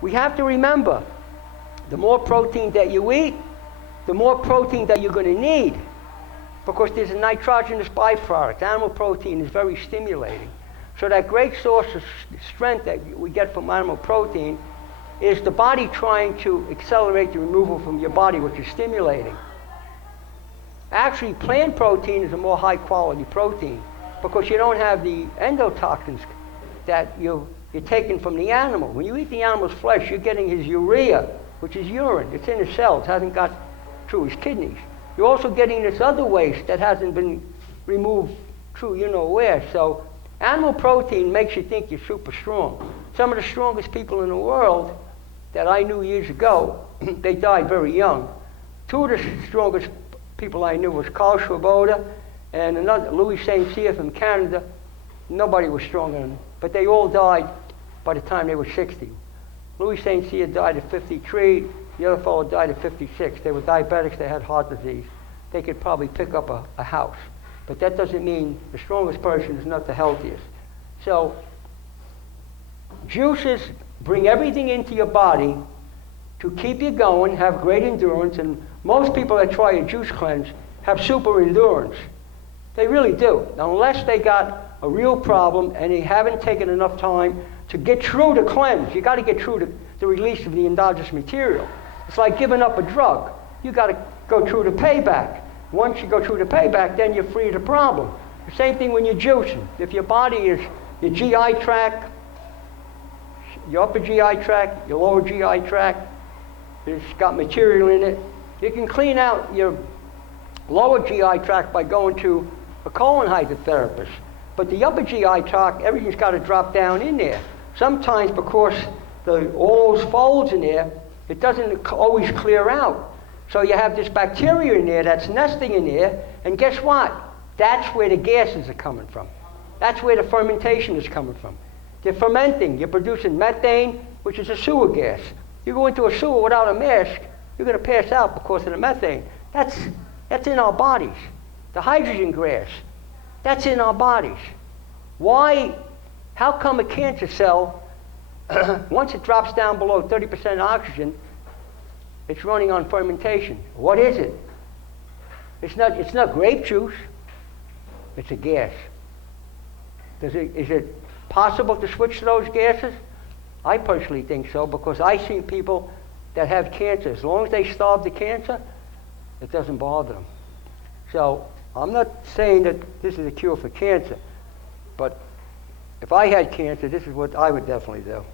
we have to remember, the more protein that you eat, the more protein that you're going to need, because there's a nitrogenous byproduct. Animal protein is very stimulating. So that great source of strength that we get from animal protein is the body trying to accelerate the removal from your body, which is stimulating. Actually, plant protein is a more high quality protein because you don't have the endotoxins that you're taking from the animal. When you eat the animal's flesh, you're getting his urea, which is urine. It's in his cells, hasn't got through his kidneys. You're also getting this other waste that hasn't been removed through you know where. So animal protein makes you think you're super strong. Some of the strongest people in the world that I knew years ago, they died very young. Two of the strongest people I knew was Carl Swoboda and another, Louis St. Cyr from Canada. Nobody was stronger than them, but they all died by the time they were 60. Louis St. Cyr died at 53, the other fellow died at 56. They were diabetics, they had heart disease. They could probably pick up a house. But that doesn't mean the strongest person is not the healthiest. So juices bring everything into your body to keep you going, have great endurance, and most people that try a juice cleanse have super endurance. They really do, unless they got a real problem and they haven't taken enough time to get through the cleanse. You got to get through the release of the endogenous material. It's like giving up a drug. You got to go through the payback. Once you go through the payback, then you're free of the problem. The same thing when you're juicing. If your body is, your GI tract, your upper GI tract, your lower GI tract, it's got material in it. You can clean out your lower GI tract by going to a colon hydrotherapist. But the upper GI tract, everything's got to drop down in there. Sometimes because all those folds in there, it doesn't always clear out. So you have this bacteria in there that's nesting in there, and guess what? That's where the gases are coming from. That's where the fermentation is coming from. They're fermenting. You're producing methane, which is a sewer gas. You go into a sewer without a mask, you're going to pass out because of the methane. That's in our bodies. The hydrogen gas, that's in our bodies. Why? How come a cancer cell, once it drops down below 30% oxygen, it's running on fermentation? What is it? It's not grape juice. It's a gas. Is it possible to switch to those gases? I personally think so, because I've seen people that have cancer. As long as they starve the cancer, it doesn't bother them. So I'm not saying that this is a cure for cancer, but if I had cancer, this is what I would definitely do.